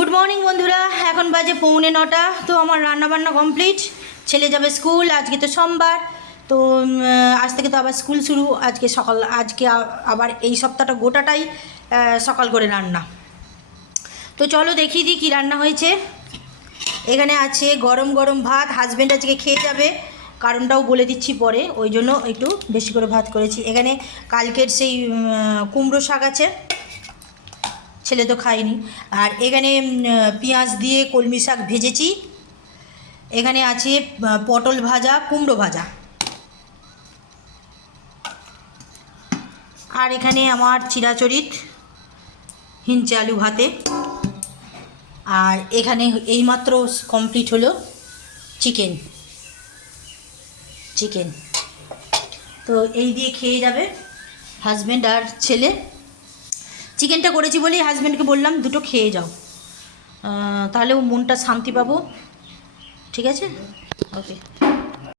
Good morning বন্ধুরা, এখন বাজে 8:45। তো আমার রান্নাবান্না কমপ্লিট। ছেলে যাবে স্কুল, আজকে তো সোমবার। তো আজ থেকে তো আবার স্কুল শুরু। আজকে আবার এই সপ্তাহটা গোটাটাই সকাল করে রান্না। তো চলো দেখিয়ে দিই কী রান্না হয়েছে। এখানে আছে গরম গরম ভাত। হাজব্যান্ড আজকে খেয়ে যাবে, কারণটাও বলে দিচ্ছি পরে, ওই জন্য একটু বেশি করে ভাত করেছি। এখানে কালকের সেই কুমড়ো শাক আছে, ছেলে তো খায়নি। আর এখানে পেঁয়াজ দিয়ে কলমি শাক ভেজেছি। এখানে আছে পটল ভাজা, কুমড়ো ভাজা। আর এখানে আমার চিরাচরিত হিঞ্চে আলু ভাতে। আর এখানে এইমাত্র কমপ্লিট হলো চিকেন। তো এই দিয়ে খেয়ে যাবে হাজব্যান্ড আর ছেলে। চিকেনটা করেছি বলেই হাজব্যান্ডকে বললাম দুটো খেয়ে যাও, তাহলেও মনটা শান্তি পাবো। ঠিক আছে, ওকে।